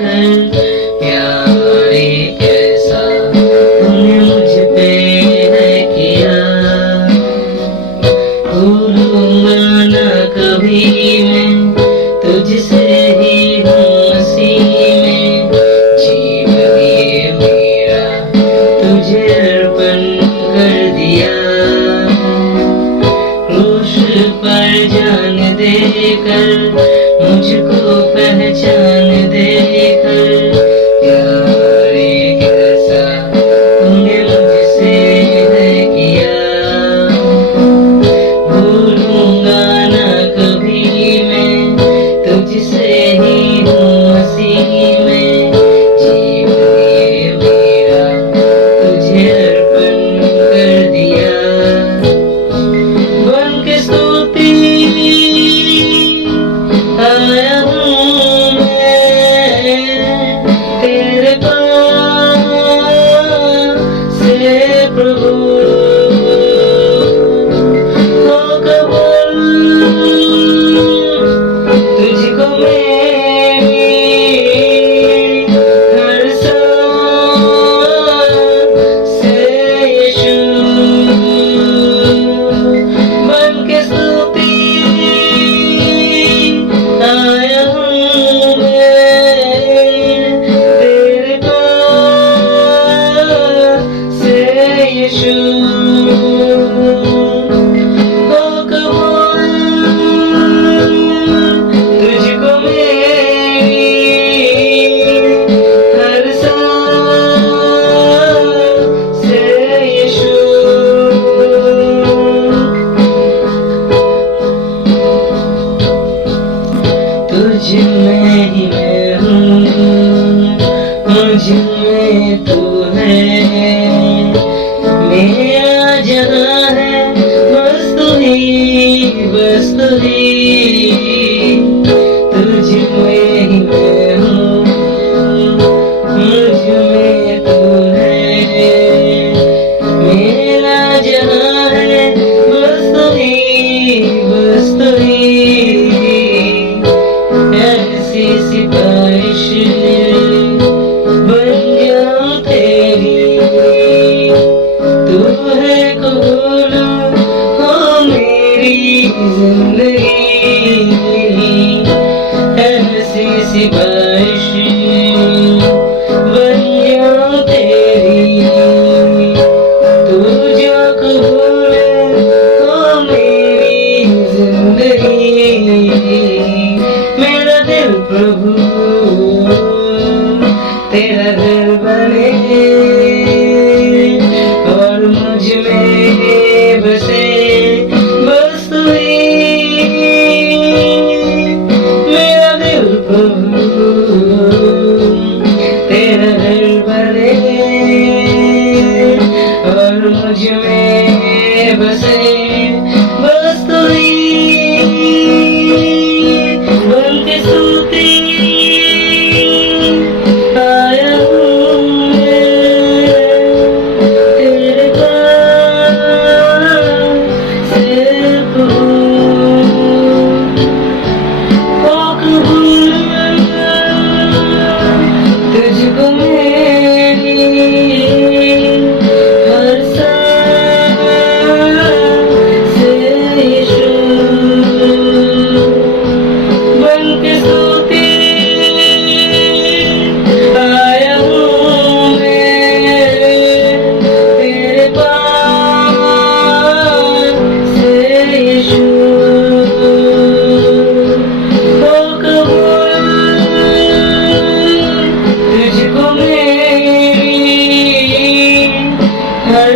देकर प्यार कैसा तूने मुझ पे है किया। भूलूंगा ना कभी मैं तुझसे ही हूँ मसीह में, जीवन ये मेरा तुझे अर्पण कर दिया। क्रूस पर जान देकर मुझको पहचान देकर प्यार कैसा तूने मुझसे है किया। भूलूंगा ना कभी मैं तुझसे ही हूँ मसीह में, जीवन ये मेरा तुझे अर्पण कर दिया। बन के स्तुति आया हूँ मैं तेरे पास से प्रभु, हो कबूल तुझको मेरी हर सांस से यीशु। बन के स्तुति आया हूँ मैं तेरे पास से यीशु, हो कबूल तुझको मेरी हर सांस से यीशु। तुझ में ही मैं हूँ, मुझ में तू है, मेरा जहाँ है बस तू ही, बस तू ही। तुझ में ही मैं हूँ, मुझ में तू है, मेरा जहाँ है बस तू ही, बस तू ही। ऐसी सिफारिश बन जाऊं तेरी, तू है कबूल हो मेरी जिंदगी। ऐसी सिफारिश बन जाऊं तेरी, तू जो कबूल हो मेरी जिंदगी। मेरा दिल प्रभु तेरा घर बने और मुझ में बसे बस तू ही। मेरा दिल प्रभु तेरा घर बने और मुझ में बसे बस तू ही। बन के स्तुति आया हूँ मैं तेरे पास से प्रभु, हो कबूल तुझको मेरी हर सांस से यीशु। बन के स्तुति आया हूँ मैं तेरे पास से यीशु, हो कबूल तुझको मेरी हर